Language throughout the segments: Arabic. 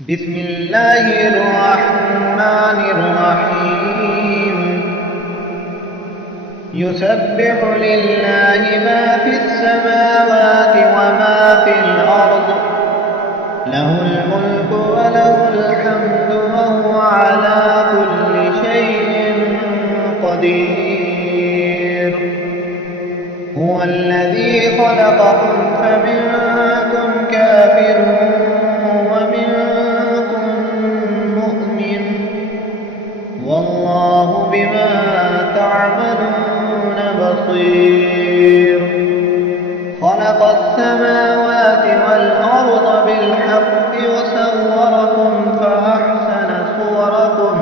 بسم الله الرحمن الرحيم يسبح لله ما في السماوات وما في الأرض له الملك وله الحمد وهو على كل شيء قدير هو الذي خلقكم فمنكم كافر ومنكم مؤمن والله بما تعملون بصير خلق السماوات والأرض بالحق وصوركم فأحسن صوركم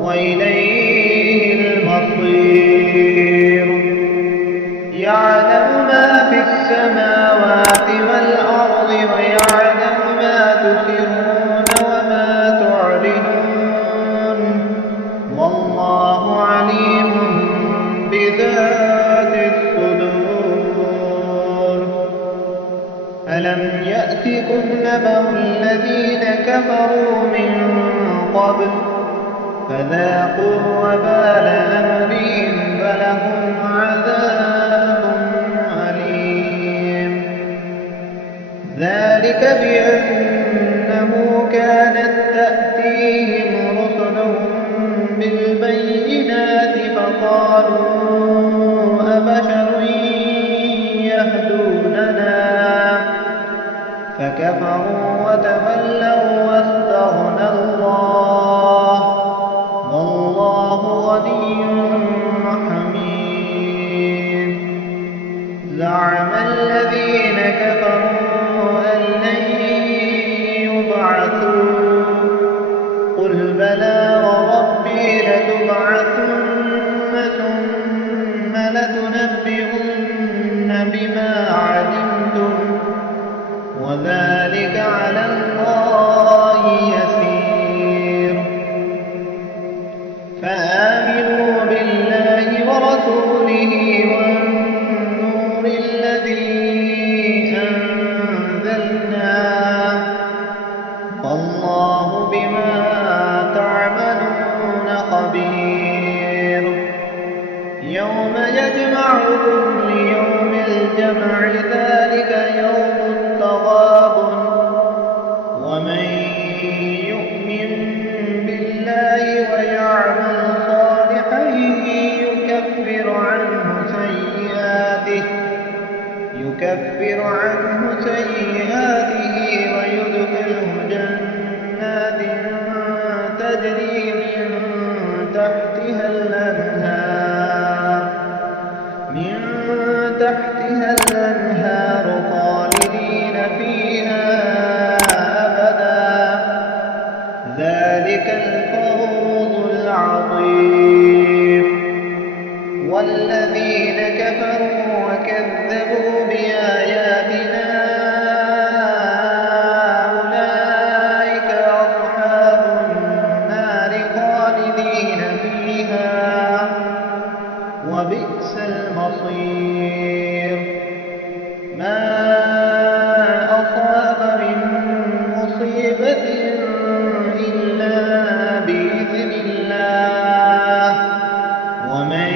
وإليه المصير يعلم ما في السماوات والأرض ويعلم ما تسرون وما تعلنون والله عليم بذات الصدور ألم يأتكم نبأ الذين كفروا من قبل فذاقوا وبال أمرهم فلهم عذاب أليم ذلك بأنه كانت تأتيهم رسلهم بالبينات فقالوا أبشر يهدوننا فكفروا وتولوا واستغنى الله والله غني حميد زعم الذين كفروا أن لن يبعثوا قل بلى وربي لتبعثن ثم لتنبئن بما علمتم وذلك على الله يسير فآمنوا بالله ورسوله والنور الذي أنزلنا والله بما تعملون خبير يوم يجمعكم ليوم الجمع ذلك يوم التغابن ومن يؤمن بالله ويعمل صالحا يكفر عنه سيئاته ويدخله جنات تجري من تحتها الأنهار خالدين فيها أبدا ذلك الفوز العظيم والذين كفروا وكذبوا بآياتنا أولئك أصحاب النار خالدين فيها وبئس المصير ما أصاب من مصيبة إلا بإذن الله ومن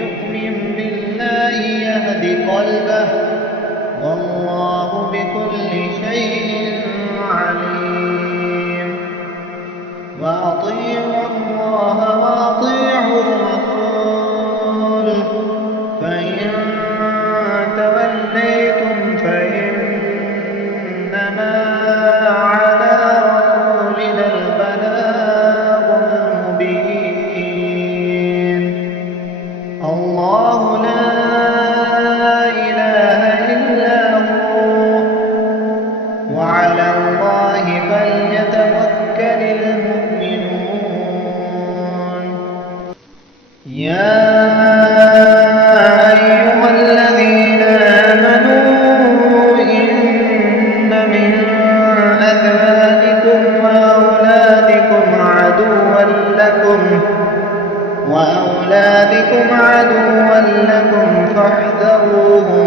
يؤمن بالله يهد قلبه والله بكل شيء عليم وأطيعوا الله وأطيعوا الرسول فإن توليتم فإنما على رسولنا البلاغ المبين الله لا إله إلا هو وعلى الله فليتوكل المؤمنون يا أيها الذين آمنوا إن من أزواجكم وأولادكم عدوا لكم فاحذروهم